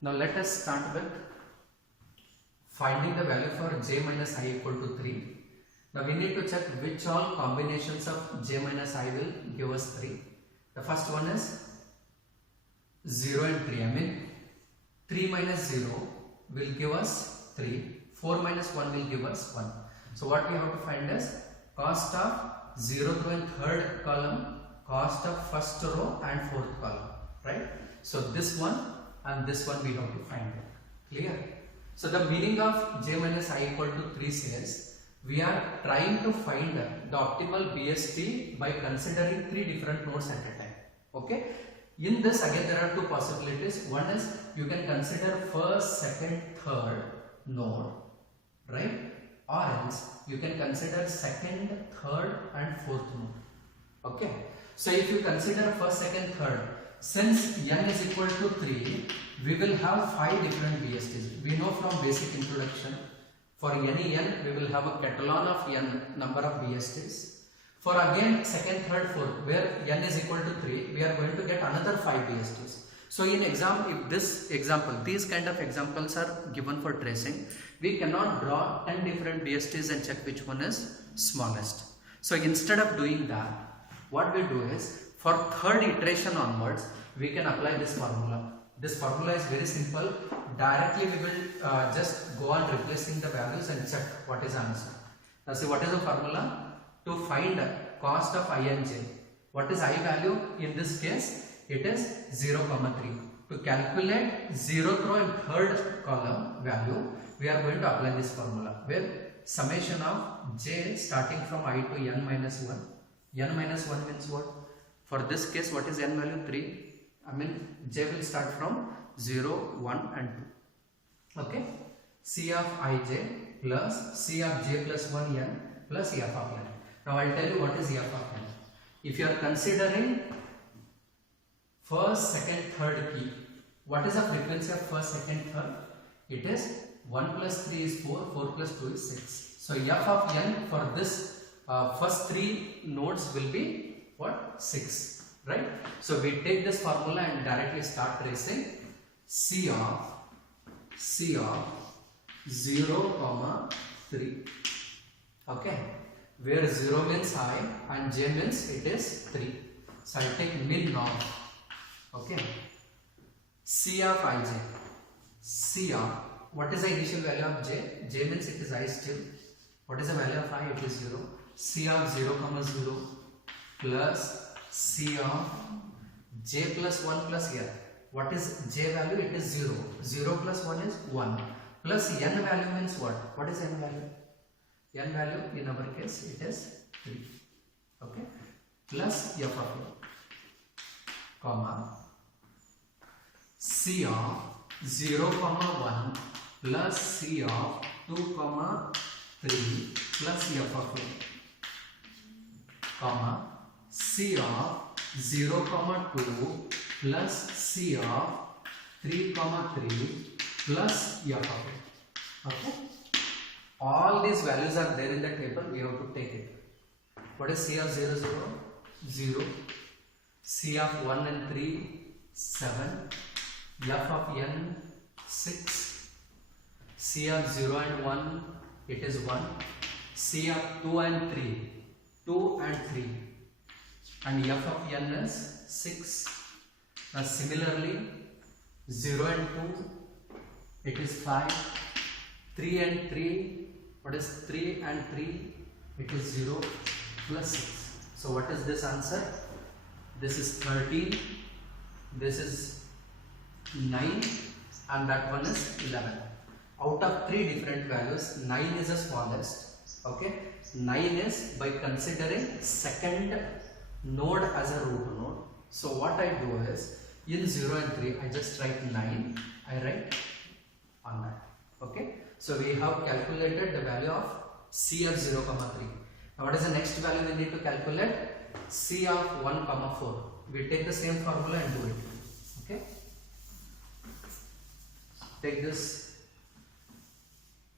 Now let us start with finding the value for j minus I equal to 3. Now we need to check which all combinations of j minus I will give us 3. The first one is 0 and 3. I mean 3 minus 0 will give us 3. 4 minus 1 will give us 1. So what we have to find is cost of 0th and 3rd column, cost of first row and 4th column, right? So this one and this one we have to find it. Clear? So the meaning of j minus I equal to 3 says we are trying to find the optimal BST by considering 3 different nodes at a time. Okay? In this again there are 2 possibilities. One is you can consider first, second, third node, right? Or else you can consider second, third and fourth node. Okay? So if you consider first, second, third, since n is equal to 3, we will have 5 different BSTs. We know from basic introduction, for any n, we will have a catalog of n number of BSTs. For again second, third, fourth, where n is equal to 3, we are going to get another 5 BSTs. So in these kind of examples are given for tracing, we cannot draw 10 different BSTs and check which one is smallest. So instead of doing that, what we do is, for third iteration onwards, we can apply this formula. This formula is very simple. Directly we will just go on replacing the values and check what is the answer. Now see, what is the formula? To find cost of I and j. What is I value? In this case, it is 0, 3. To calculate 0th row and 3rd column value, we are going to apply this formula, where summation of j starting from I to n minus 1. n minus 1 means what? For this case, what is n value? 3. I mean j will start from 0, 1 and 2. Okay? C of ij plus C of j plus 1 n plus f of n. Now I will tell you what is f of n. If you are considering first, second, third key, what is the frequency of first, second, third? It is 1 plus 3 is 4, 4 plus 2 is 6. So f of n for this first 3 nodes will be what? 6, right? So we take this formula and directly start tracing C of 0, 3. Okay, where 0 means I and j means it is 3. So I take min of, okay, C of ij. C of, what is the initial value of j? J means it is I still. What is the value of I? It is 0. C of 0, 0 plus C of j plus 1 plus here. What is j value? It is 0. 0 plus 1 is 1. Plus n value means what? What is n value? N value in our case it is 3. Okay. Plus f of n, comma C of 0, 1 plus C of 2, 3 plus f of n, comma C of 0, 2 plus C of 3, 3 plus f of n. Okay. All these values are there in the table. We have to take it. What is C of 0, 0? 0. C of 1 and 3, 7. F of n, 6. C of 0 and 1, it is 1. C of 2 and 3, 2 and 3. And f of n is 6. Now similarly, 0 and 2, it is 5. 3 and 3, what is 3 and 3? It is 0 plus 6. So what is this answer? This is 13, this is 9 and that one is 11. Out of 3 different values, 9 is the smallest. Okay, 9 is by considering second node as a root node. So what I do is, in 0 and 3, I just write 9, I write on that. Okay, so we have calculated the value of C of 0, 3. Now what is the next value we need to calculate? C of 1, 4. We take the same formula and do it. Okay, take this.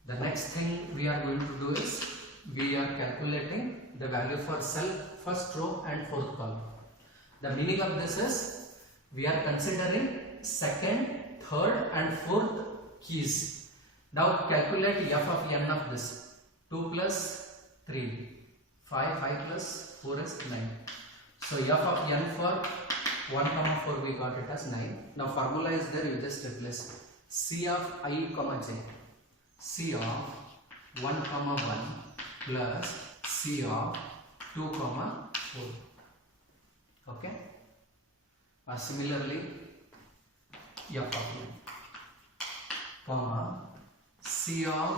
The next thing we are going to do is, we are calculating the value for cell first row and fourth column. The meaning of this is, we are considering second, third and fourth keys. Now calculate f of n of this. 2 plus 3, 5 plus 4 is 9. So f of n for 1 comma 4 we got it as 9. Now formula is there, you just replace c of I comma j. C of 1 comma 1 plus c of 2 comma 4. Okay. Similarly, f of n comma c of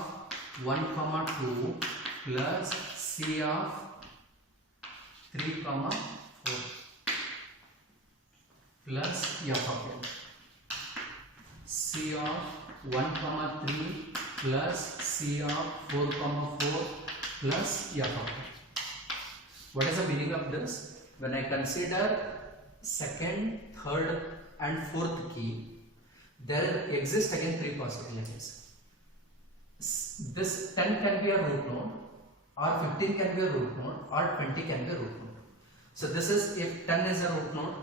1 comma 2 plus c of 3 comma 4 plus f of n. C of 1 comma 3 plus c of 4 comma 4 plus f of n. What is the meaning of this? When I consider second, third and fourth key, there exist again 3 possibilities. This 10 can be a root node, or 15 can be a root node, or 20 can be a root node. So this is if 10 is a root node,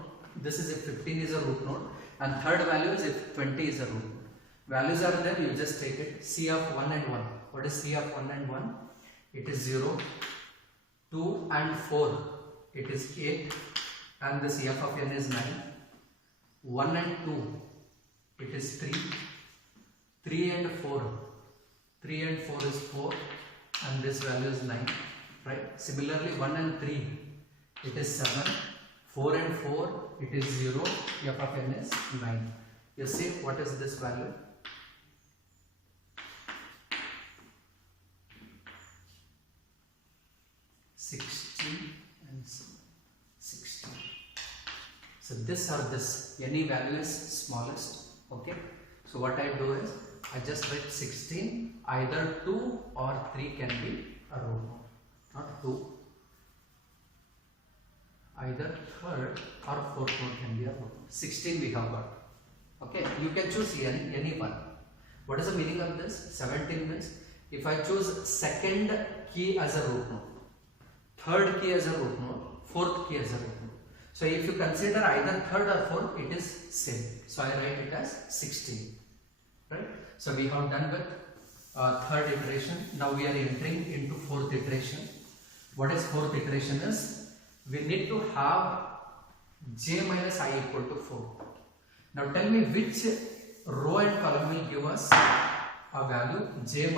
this is if 15 is a root node, and third value is if 20 is a root node. Values are there, you just take it. C of 1 and 1. What is C of 1 and 1? It is 0. 2 and 4. It is 8. And this f of n is 9. 1 and 2. It is 3. 3 and 4. 3 and 4 is 4. And this value is 9. Right? Similarly, 1 and 3. It is 7. 4 and 4. It is 0. F of n is 9. You see what is this value? And 60. So this or this, any value is smallest. Okay. So what I do is I just write 16. Either 2 or 3 can be a root node, not 2. Either third or fourth node can be a root node. 16 we have got. Okay. You can choose any one. What is the meaning of this? 17 means if I choose second key as a root node, third key as a root node, fourth key as a root node. So if you consider either third or fourth, it is same. So I write it as 16. Right? So we have done with third iteration. Now we are entering into fourth iteration. What is fourth iteration is? We need to have j minus I equal to 4. Now tell me which row and column will give us a value j